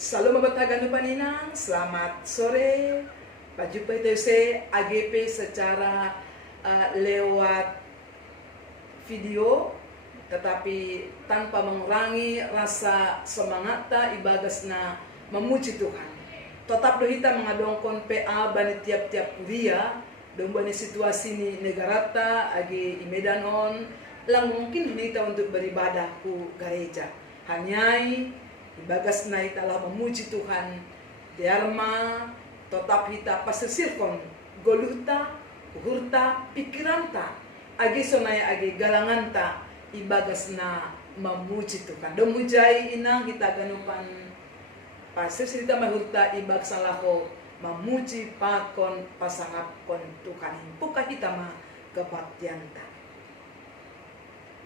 Salam mabatagan paninang, selamat sore. Pajumpa tayo sa AGP secara lewat video, tetapi tanpa mengurangi rasa semangat ibagas na memuji Tuhan. Tetap kita mengadongkon PA bani tiap-tiap kuliah, dong bani situasi ni negarata agi imedanon, lang mungkin kita untuk beribadah ku gereja. Hanyai ibagas na italah memuji Tuhan, diarma tetap kita pasisirkon goluta, uhurta, pikiranta, agi sonaya agi galanganta, ibagas na memuji Tuhan. Domujai inang kita ganupan pasir kita mahurta ibag salako memuji pakon pasangapkon Tuhan. Puka kita ma kebaktianta.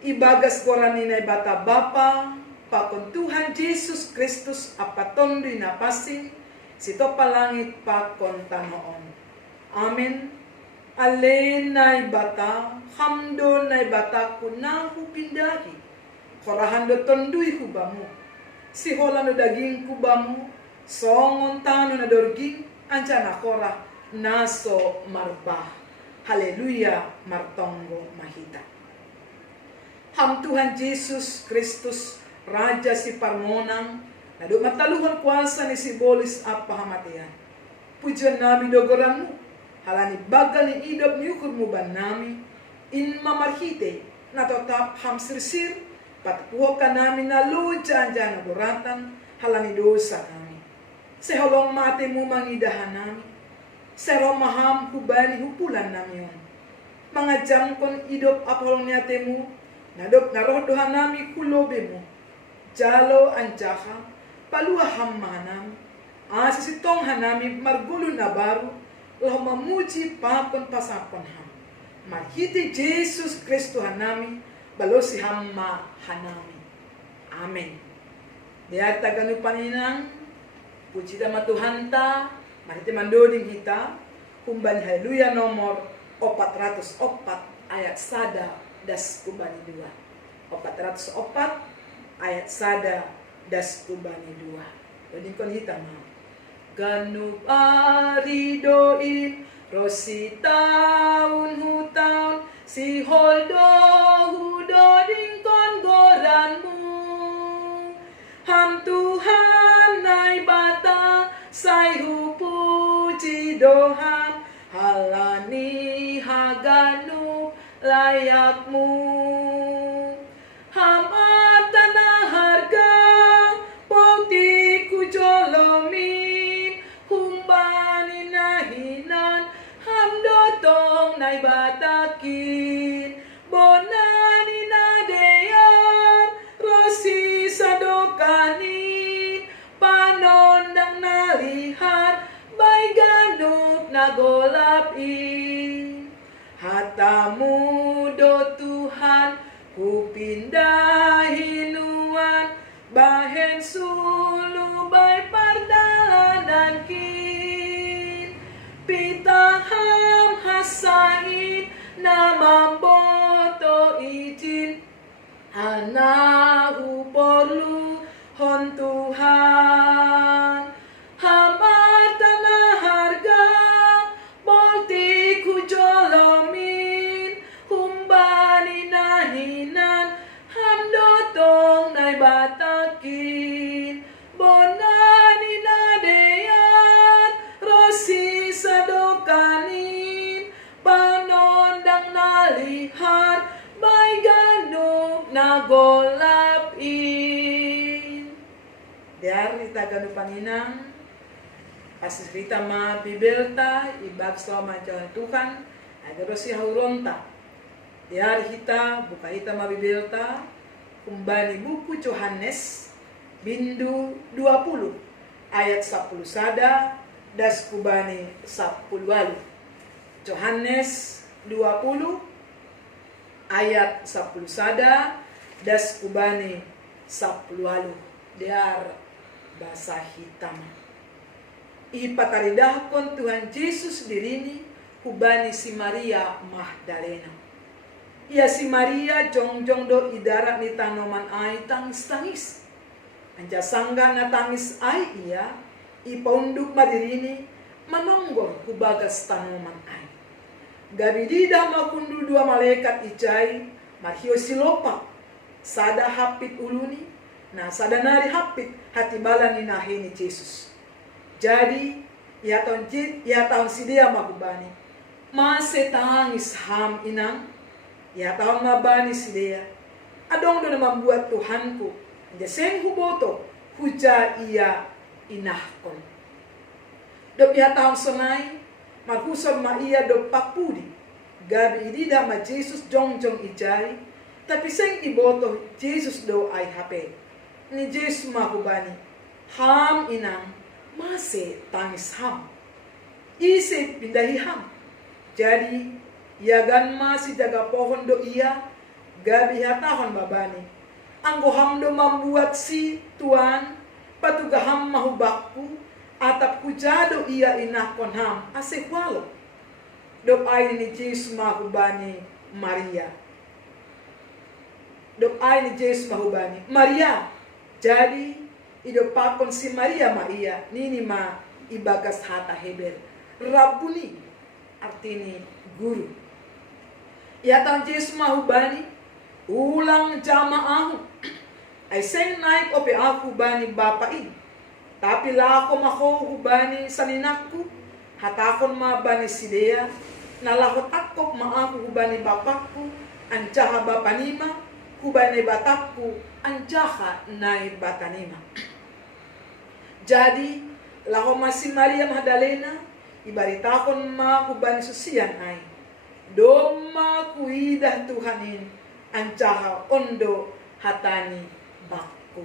Ibagas koraninay bata bapa, pakon Tuhan Yesus Kristus apatondoy na pasing, sito palangit pakon tanoon. Amen. Alen nay bata, hamdo nay bata kunahu pindahi, korahando tondoy hubamu, si holano daging kubamu, songon tano na dorging, anjana korah naso marbah. Haleluya martonggo mahita. Ham Tuhan Yesus Kristus Raja si Parmonang, naduk mataluhan kuasa ni si bolis apa hamatian. Pujian nami dogoranmu, halani bagal ni idop ni ukurmu ban nami, in mamarhite, na tetap ham sirsir, patpuhokan nami na lujan jana doratan, halani dosa nami. Seholong matemu mangidahan nami, seromaham hubani hupulan nami yon. Mangajam kon idop apolong niatemu, nadok narodohan nami kulobemu, jalo anjaha, palua hammanam, asisitong hanami margulo na baru, loh memuji pakon pasakon ham. Marhiti Jesus Kristo hanami, balosi hamma hanami. Amen. Diar taganu paninang, puji tama Tuhanta, marhiti mandoding kita, kumbani haleluya nomor 404 ayat sada das kubani 2. 404 ayat sada das kubani 2. Doding kon hitam ha. Ganup aridoin rosi taun hutaun si holdo hudoding kon goranmu. Ham Tuhan nai bata sai hupuji dohan halani haganu layakmu. Ham atana harga poti kujolomin humbani nahinan ham dotong nai batakin bonani nadeyan rosi sadokanin panondang nalihan bay ganuk nagolapin. Hatamu do Tuhan kupindahinuan bahen sulu bay pardalanan kin pitaham hasain namamboto izin anahu porlu hon Tuhan hamar tanah harga bolti kujolomin humbani nahinan hamdotong nai batakin bonani nadeyan rosi sadokanin panondang nalihar bay ganuk nagolapin. Diar kita ganu paninang asis kita ma bibelta ibag selama jalan Tuhan ada rosi hauronta. Diar kita buka kita ma bibelta kumbani buku Yohanes bindu 20 ayat 10 sada das kubani 10 walu. Yohanes 20 ayat 10 sada das kubani 10 walu. Diar bahasa hitam. Ipataridahkon Tuhan Yesus dirini kubani si Maria Magdalena. Ia si Maria jongjong do idarat ni tanoman ay tangis-tangis. Anja sangga na tangis ay iya, ipaunduk madirini, manonggor kubagas tanoman ay. Gabidida makundu dua malaikat ijay, mahio silopak, sada hapit uluni, na sada nari hapit hati bala ni nahini Jesus. Jadi, ya tahun sidia makubani, mase tangis ham inang, ya tahun mabani sidia, adong do na membuat Tuhanku, jaseng huboto, huja iya inahkon. Dop ya tahun sonai, maghuson ma iya do papudi, gabi idida ma Jesus jongjong ijay, tapi seng iboto Jesus do ay hape. Ni Jesus makubani, ham inang, mase tangis ham. Isi pindahi ham. Jadi, yagan masih jaga pohon do iya, gabi hatahon babani. Anggo ham do membuat si Tuan, patuga ham mahubakku, atap kujado iya inakon ham, asik walo. Dop ay ni Jesus mahubani Maria. Dop ay ni Jesus mahubani Maria. Jadi, idopakon si Maria Maria, nini ma ibagas hata Heber. Rabuni, artini guru. Ya tahun Jesus mahubani, ulang jamaahu. Ay seng naik ope aku bani bapa ini. Tapi lako mako hubani saninakku, hatakon ma bani sidea, nalahot akop ma aku hubani bapakku, ancaha bapanima, hubani batakku, ancaha naik batanima. Jadi, laho masih Maria Magdalena, ibaritakon ma hubani susian ay. Doma kuidah Tuhanin, ancaha ondo hatani bakku.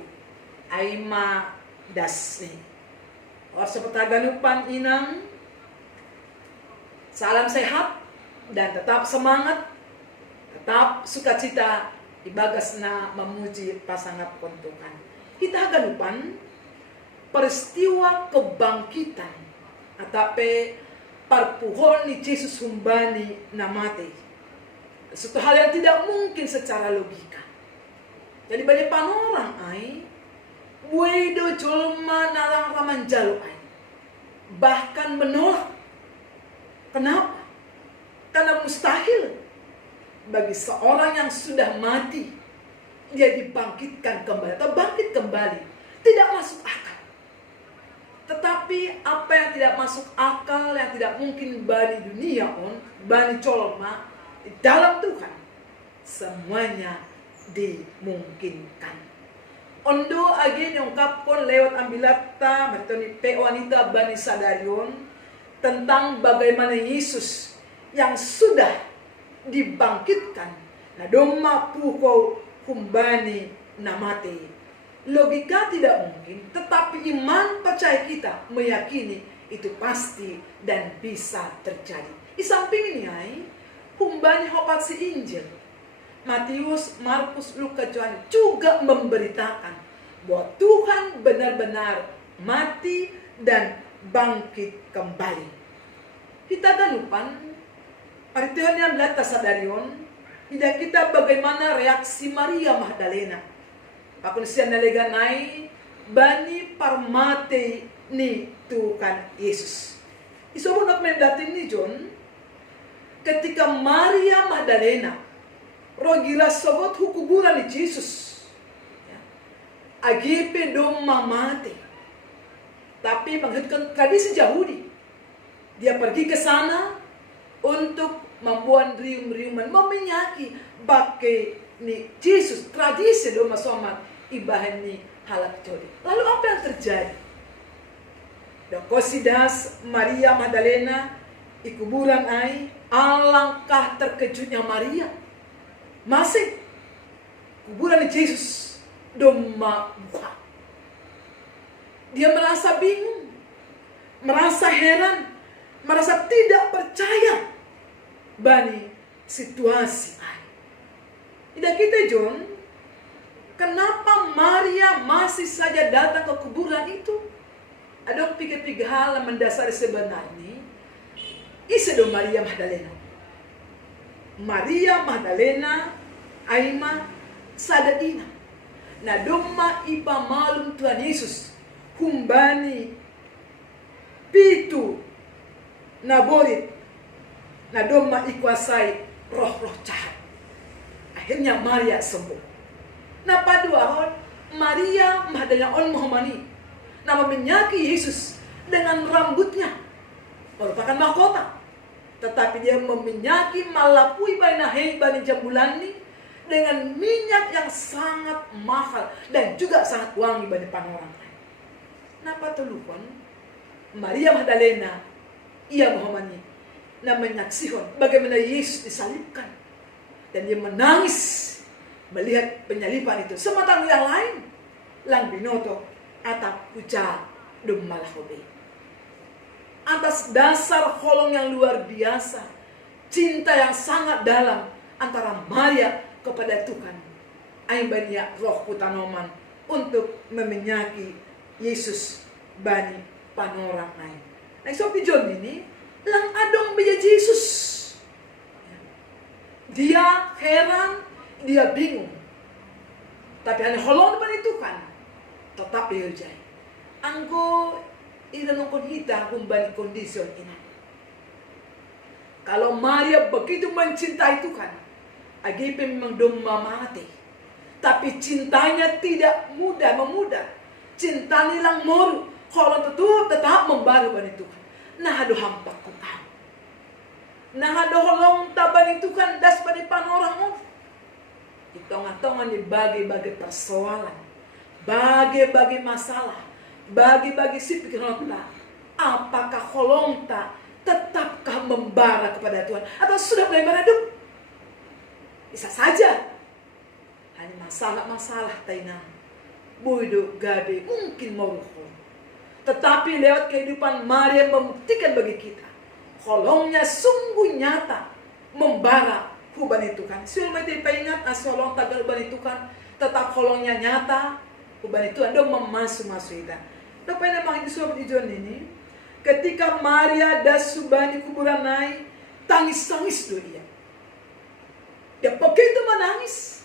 Ay ma dasni. Or sepetaganupan inang, salam sehat dan tetap semangat, tetap sukacita ibagas na memuji pasangan Tuhan. Kita ganupan peristiwa kebangkitan atape parpuhon ni Jesus humbani na mati. Suatu hal yang tidak mungkin secara logika. Jadi banyak panorang ay buedo jolma nalang ramanjalo ay bahkan menolak. Kenapa? Karena mustahil bagi seorang yang sudah mati dia dibangkitkan kembali atau bangkit kembali. Tidak masuk akal. Tetapi apa yang tidak masuk akal, yang tidak mungkin bani dunia bani colma, dalam Tuhan semuanya dimungkinkan. Ondo agi nyongkapon lewat ambilata metoni pe wanita bani sadarion tentang bagaimana Yesus yang sudah dibangkitkan. Nah doma puko humbani namate. Logika tidak mungkin, tetapi iman percaya kita meyakini itu pasti dan bisa terjadi. Di samping ini ay, humbani hopat si Injil, Matius, Markus, Lukas, Yohanes juga memberitakan bahwa Tuhan benar-benar mati dan bangkit kembali. Kita ganupan, artinya yang belata sadarion, tidak kita bagaimana reaksi Maria Magdalena. Pakun siya naleganay, bani parmate ni Tuhan Yesus. Isobunok mendating ni John, ketika Maria Magdalena, rogira sogot hukuburan ni Jesus, agipe dom mamate. Tapi menghitkan tradisi Yahudi, dia pergi ke sana untuk membuat rium-riuman, meminyaki bakai ni Jesus, tradisi dom masomat ibahan ni halak jodi. Lalu apa yang terjadi? Dokosidas Maria Magdalena ikuburan ay, alangkah terkejutnya Maria. Masih kuburan ni Jesus doma buka. Dia merasa bingung, merasa heran, merasa tidak percaya bani situasi ay. Tidak kita John, kenapa Maria masih saja datang ke kuburan itu? Ada pikir-pikir hal yang mendasari sebenarnya. Isi do Maria Magdalena. Maria Magdalena, Aima, Sadadina. na doma ipa malum Tuhan Yesus humbani pitu na borit na doma ikuasai roh-roh jahat. Akhirnya Maria sembuh. Na paduahon Maria mahadanya on Muhammadi na menyaki Yesus dengan rambutnya merupakan mahkota, tetapi dia meminyak malapui bani bani jambulani dengan minyak yang sangat mahal dan juga sangat wangi bani panorang. Napa tulukon Maria Magdalena ia Muhammadi na menyaksikan bagaimana Yesus disalibkan dan dia menangis melihat penyaliban itu. Sementara yang lain lang binoto atap puja dum malahobe. Atas dasar holong yang luar biasa, cinta yang sangat dalam antara Maria kepada Tuhan, aing banyak roh kutanoman untuk memenyaki Yesus bani panorang aing. Nah, so pijon ini lang adong beja Yesus. Dia heran, dia bingung. Tapi hanya holong bani Tuhan tetap beja. Anggo ilanong kita kumbali kondisi ini. Kalau Maria begitu mencintai Tuhan, Agape memang domba mati. Tapi cintanya tidak memudar. Cinta nilang moru. Kalau tetap membaru bani Tuhan. Nah aduh hampa kutang. Nah aduh holong tabani Tuhan das bani panorang. Hitung-hitungan di bagi-bagi persoalan, bagi-bagi masalah, bagi-bagi si pikiran kita. Apakah holong tak tetapkah membara kepada Tuhan atau sudah mulai meredup? Bisa saja hanya masalah-masalah tainang bodoh gabe mungkin meruhul. Tetapi lewat kehidupan Maria membuktikan bagi kita holongnya sungguh nyata membara hubani Tuhan. Siapa yang ingat asolong tagal hubani Tuhan tetap holongnya nyata hubani Tuhan dong memasuk-masuk kita. Tapi memang itu sudah dijual ini ketika Maria dan subani kuburan naik tangis-tangis doa dia. Dia begitu menangis.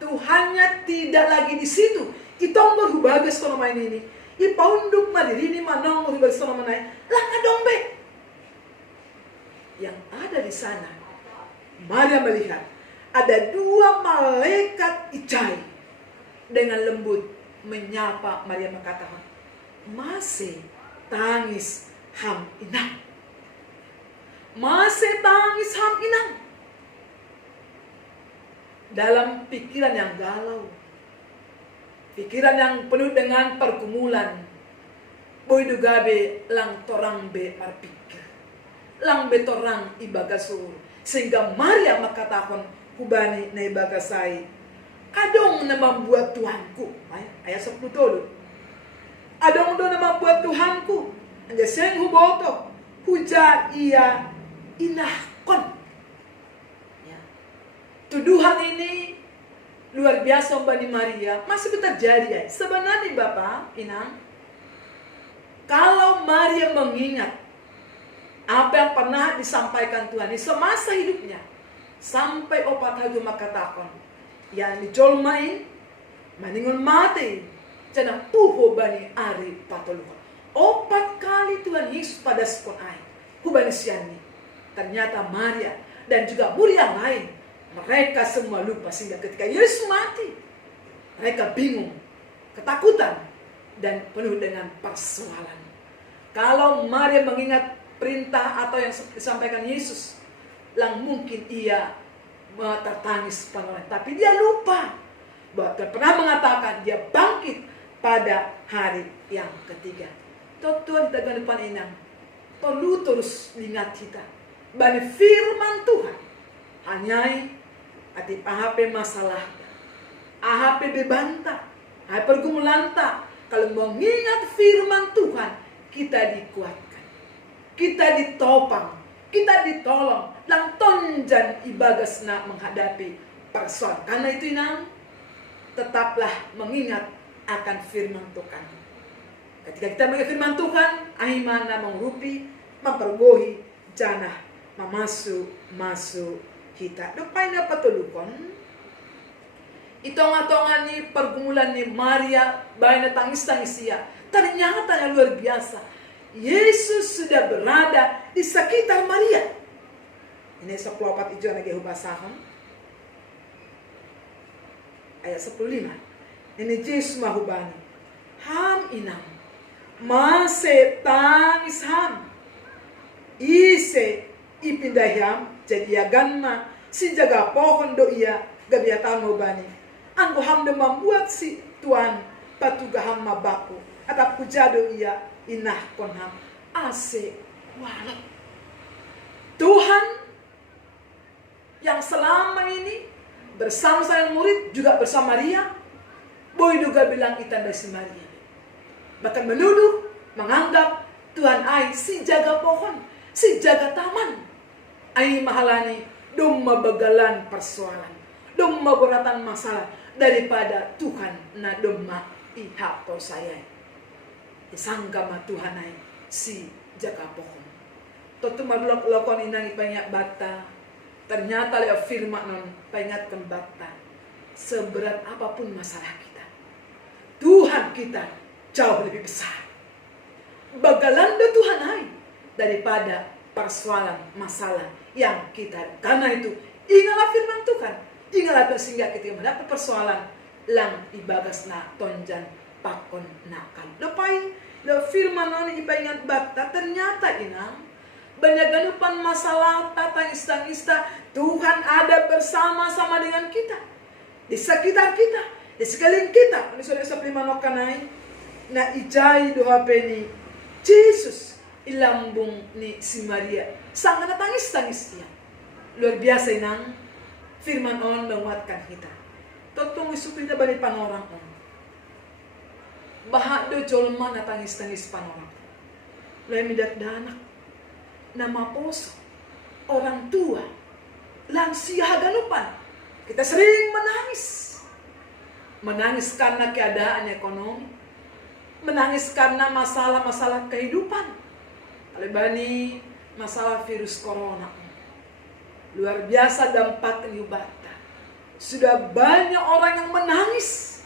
Tuhannya tidak lagi di situ. Itong berhubagas kalau main ini. Ipaunduk madiri ini manong berhubagas kalau main. Langkah dombe. Yang ada di sana, Maria melihat ada dua malaikat ijai dengan lembut menyapa Maria mengatakan, masih tangis ham inang. Masih tangis ham inang. Dalam pikiran yang galau, pikiran yang penuh dengan pergumulan, boy dugabe lang torang be marpikir, lang be torang ibagasur, sehingga Maria makatakan hubani na ibagasai, adong na membuat Tuhanku, ayat 10 dulu, adong do na membuat Tuhanku, anja seng huboto, huja ia inahkon. Tuduhan ini luar biasa Bani Maria masih terjadi ya. Sebenarnya Bapak, Inang, kalau Maria mengingat apa yang pernah disampaikan Tuhan di semasa hidupnya sampai opat hari makatakan yang dijolmain maningun mati jangan puho Bani Ari patoluha. 4 kali Tuhan Yesus pada sekon air hubani siani. Ternyata Maria dan juga murid yang lain mereka semua lupa sehingga ketika Yesus mati mereka bingung, ketakutan dan penuh dengan persoalan. Kalau Maria mengingat perintah atau yang disampaikan Yesus, lang mungkin ia tertangis penolak, tapi dia lupa bahwa Tuhan pernah mengatakan dia bangkit pada hari yang ketiga. Tuhan kita depan inang perlu terus ingat kita bahwa firman Tuhan hanyai atip AHP masalah, AHP bebanta, AHP pergumulanta. Kalau mengingat firman Tuhan, kita dikuatkan, kita ditopang, kita ditolong, lang tonjan ibagasna menghadapi persoalan. Karena itu inang, tetaplah mengingat akan firman Tuhan. Ketika kita mengingat firman Tuhan, ahimana mengrupi, memperbohi, janah, masuk kita. Depan apa tulukon? Itong-atongan ni pergumulan ni Maria, bayi na tangis-tangis siya. Ternyata yang luar biasa. Yesus sudah berada di sekitar Maria. Ini 14 ijo na gihubasahon. Ayat 15. Ini Yesus mahubani. Ham inang. Mase tangis ham. Ise ipindahyam. Jadi agan ma. Si jaga pohon do iya. Gabiatan mahubani. Anggo ham do membuat si Tuhan. Patugaham mabaku. Atap kujado iya. Inah konham. Ase walap. Tuhan yang selama ini bersama sang murid juga bersama Maria. Boy juga bilang itanda si Maria. Bahkan menuduh, menganggap Tuhan ai si jaga pohon, si jaga taman. Ai mahalani domma bagalan persoalan, domma beratan masalah daripada Tuhan na domma ihak to saya. Isangka ma Tuhan ai si jaga pohon. Totu marulok lokon inang ipanyak bata. Ternyata lewat firman non pengatkan bata. Seberat apapun masalah kita, Tuhan kita jauh lebih besar. Bagalanda Tuhan hai daripada persoalan masalah yang kita. Karena itu ingatlah firman Tuhan. Ingatlah sehingga kita mendapat persoalan lang ibagas na tonjan pakon nakal. Lepai le firman non ipaingat bata ternyata inang banyak ganupan masalah tangis-tangista. Tuhan ada bersama-sama dengan kita. Di sekitar kita. Di sekeliling kita. Ini sudah seperti manokanai. Na ijai doa peni. Yesus ilambung ni si Maria. Sangat tangis-tangis dia. Luar biasa inang. Firman on menguatkan kita. Totong isu kita bani panorang on. Bahak do jolma na tangis-tangis panorang. Lain midat danak. Nama poso. Orang tua. Lansia haganupan. Kita sering menangis. Menangis karena keadaan ekonomi. Menangis karena masalah-masalah kehidupan. Alibani masalah virus corona. Luar biasa dampak nyubata. Sudah banyak orang yang menangis.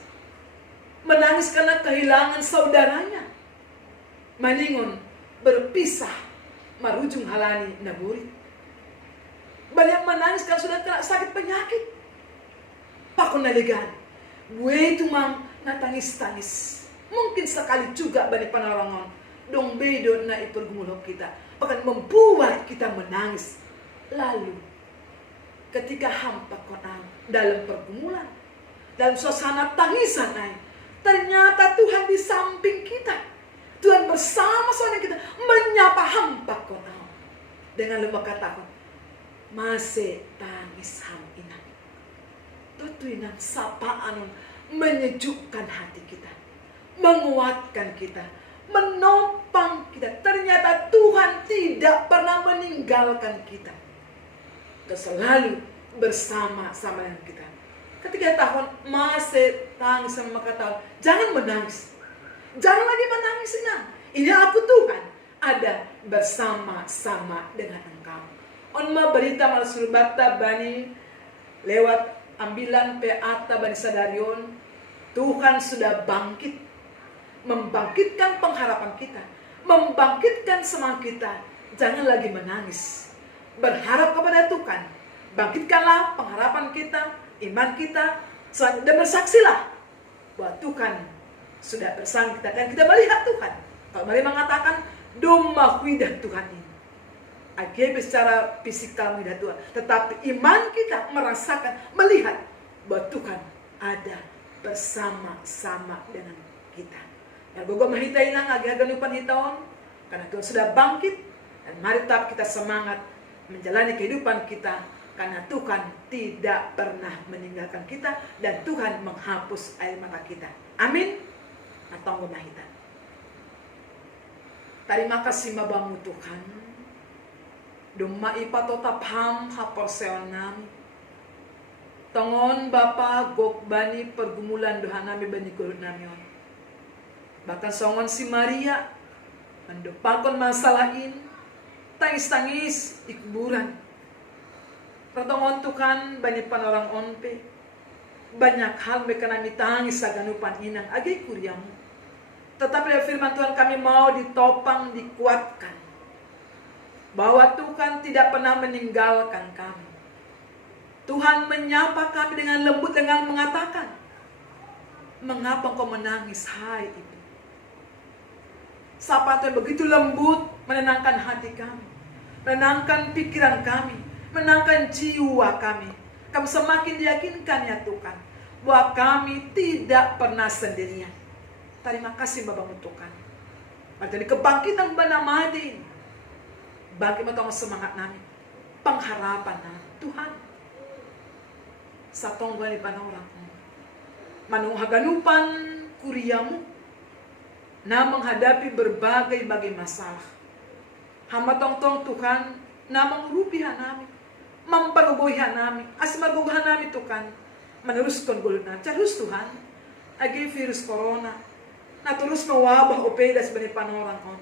Menangis karena kehilangan saudaranya. Maningon berpisah. Marujung halani naburit. Banyak menangis kalau sudah kena sakit penyakit. Pakon naligan. Gue itu mang natangis-tangis. Mungkin sekali juga bani panarangon. Dong bedo na ipergumulok kita. Bahkan membuat kita menangis. Lalu ketika hampa konang dalam pergumulan. Dalam suasana tangisan ay, ternyata Tuhan di samping kita. Tuhan bersama-sama kita. Menyapa hampa konang. Dengan lemah kata masih tangis ham inang. Tutu inang sapaan menyejukkan hati kita. Menguatkan kita. Menopang kita. Ternyata Tuhan tidak pernah meninggalkan kita. Dia selalu bersama-sama dengan kita. Ketika tahun masih tangis sama kata, jangan menangis. Jangan lagi menangis inang. Ini aku Tuhan. Ada bersama-sama dengan engkau. Onma berita malah surbata bani lewat ambilan peata bani sadarion. Tuhan sudah bangkit. Membangkitkan pengharapan kita. Membangkitkan semangat kita. Jangan lagi menangis. Berharap kepada Tuhan. Bangkitkanlah pengharapan kita. Iman kita. Dan bersaksilah bahwa Tuhan sudah bersama kita. Dan kita melihat Tuhan. Kalau Maria mengatakan domba kuidah Tuhan ini. Agak secara fisikal mudah Tuhan. Tetapi iman kita merasakan, melihat bahwa Tuhan ada bersama-sama dengan kita. Ya gogo mahita ilang agak ganupan hitawan. Karena Tuhan sudah bangkit. Dan mari tetap kita semangat menjalani kehidupan kita. Karena Tuhan tidak pernah meninggalkan kita. Dan Tuhan menghapus air mata kita. Amin. Atau mahita. Terima kasih mabamu Tuhan. Dumma ipato tapham haporseon nami. Tongon Bapa gok bani pergumulan dohan nami bani gurut namion. Bahkan songon si Maria mendepakon masalah ini. Tangis-tangis ikuburan. Pertongon Tuhan bani panorang onpe. Banyak hal mereka nami tangis sa ganupan inang agi kuriamu. Tetapi dari firman Tuhan kami mau ditopang, dikuatkan. Bahwa Tuhan tidak pernah meninggalkan kami. Tuhan menyapa kami dengan lembut dengan mengatakan, mengapa kau menangis hai ibu? Sapa Tuhan begitu lembut menenangkan hati kami, menenangkan pikiran kami, menenangkan jiwa kami. Kami semakin diyakinkan ya Tuhan, bahwa kami tidak pernah sendirian. Terima kasih Bapak Tuhan. Jadi kebangkitan benar mati. Bagi matang semangat kami, pengharapan kami. Tuhan, satong bali panorang manung haganupan kuriamu na menghadapi berbagai masalah. Hamba tong Tuhan na mengrupihan nami, mempergoyhan nami, asmargohan nami Tuhan, meneruskan guluna. Terus Tuhan, agi virus corona, na terus mawabah opeda sebagai panorang on,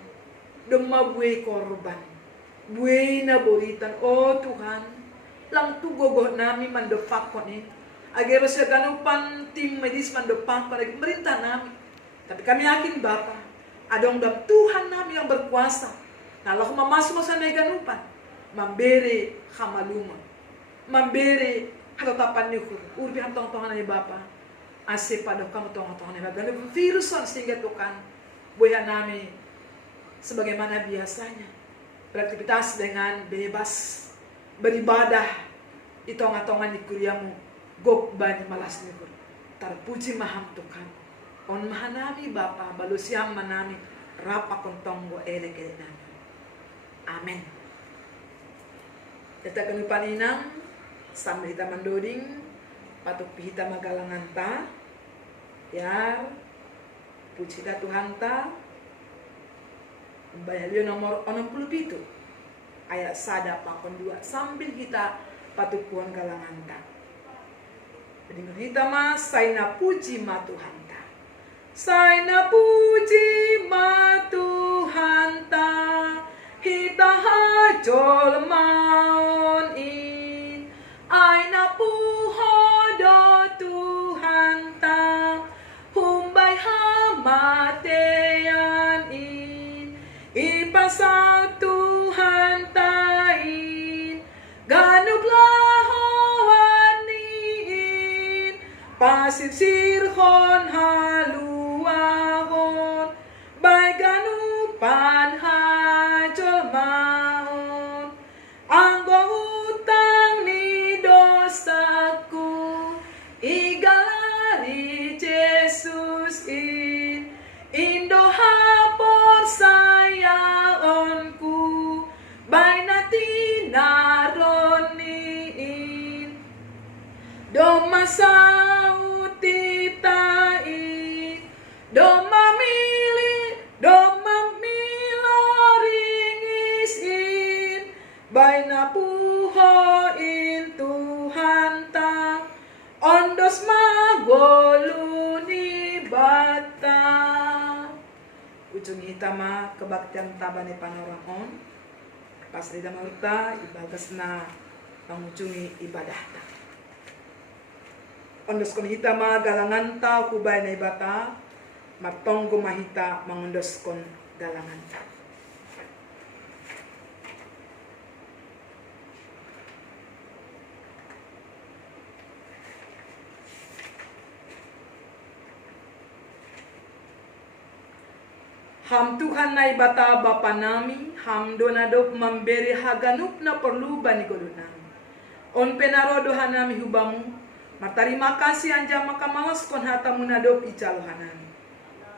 dong mabuhay korban, buhay na boritan. Oh Tuhan, lang tugogoh nami mandefakon ini. Agar sa ganupan tim medis mandefakon lagi merintah nami. Tapi kami yakin Bapa, ada dalam Tuhan nami yang berkuasa. Nah, kalau mamasuk sa ganupan, memberi hamaluma, memberi hatatapan nyukur, urbi hantong Tuhan ay Bapa. Asip pada kamu Tuhan ay Bapa. Virus on sehingga Tuhan, buaya nami sebagaimana biasanya beraktivitas dengan bebas, beribadah di tonga-tongan di kuriamu. Gok bani malas nikur. Terpuji maham Tuhan. On mahanami Bapa, balusiang manami, rapa kontonggo ele-ele nami. Amin. Kita kenupan inang, sambil kita mendoding, patuk pihita magalangan ta, ya, puji ta Tuhan ta, Bayalio nomor 67, ayat sada pakon 2, sambil kita patuk puan galangan ta. Dengan kita mas, saya na puji ma Tuhan ta. Saya na puji ma Tuhan ta. Hita hajol maon in. Ay na puhodo Tuhan ta. Humbay hamatean in. Ipasal Tuhan ta in. Ganublahoan in. Pasirsirhon haluahon. Bay ganupan hajol maon. Anggong utang ni dosaku. Igalari Jesus in. Indo hapon sayaonku. Bay natin naron niin. Doma sauti tain. Doma mili. Doma miloringis in. Bay na puho in Tuhan ta. Ondos magoluni bata. Ujung hitama kebaktian taba ni panoramon. Pas di damarta ibagas na pangujungi ibadah ta. Ondos kon hitama galangan ta kubay na ibata. Matonggo mahita mangundos kon galangan ta. Ham Tuhan na ibata Bapa nami, ham donadop memberi haganup na perlu bani godo nami. On penarodo hanami hubamu, matarima kasih anja makamalas kon hatamu nadop ijalo hanami.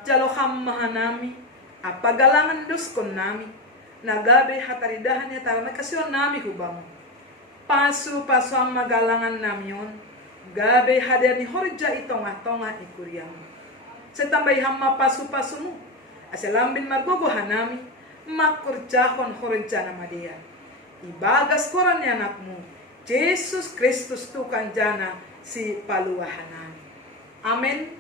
Jalo ham mahanami, apa galangan dos kon nami, nagabe hataridahan ya tarana kasih nami hubamu. Pasu am magalangan namion, gabe hadir ni horja itonga-tonga ikuriamu. Setambai hamma pasu-pasumu, aselambin margogo hanami, makurjahon horja nama dia. Ibagas koran ya anakmu, Yesus Kristus Tuhan jana si palua hanami. Amin.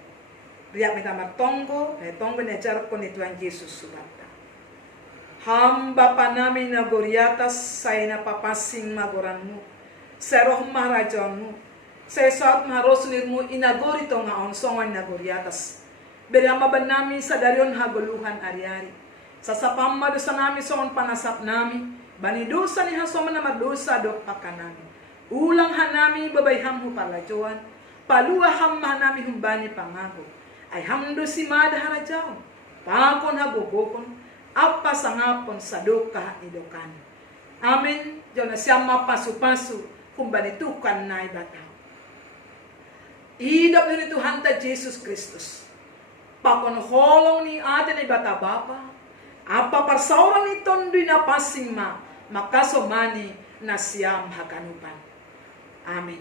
Riak minta matonggo, tonggo nejar kon Tuhan Yesus subata. Hamba panami nagoriatas saya na papasing magoranmu, seroh mahrajonmu, Sesat maharos nirmu inagori to nga onsongan nagoriatas. Berama ba nami sa daryon haguluhan ari-ari. Sa sapam madusa nami soon panasap nami. Banidusa ni hasoman na madusa do pakanami. Ulang hanami babayham hu palajoan. Paluaham hanami humbani pangago. Ay hamdo si mada harajaw. Pakon hagugukon. Apa sangapon sa duka idokan. Amin. Diyo na siyang mapasu-pasu kumbani tukan na ibataw. Idap ni Tuhan ta Jesus Kristus. Pakonholong ni atin ay bata bapa. Apa parsauran ni tondoy na pasing makasomani na siyam hakanupan. Amin.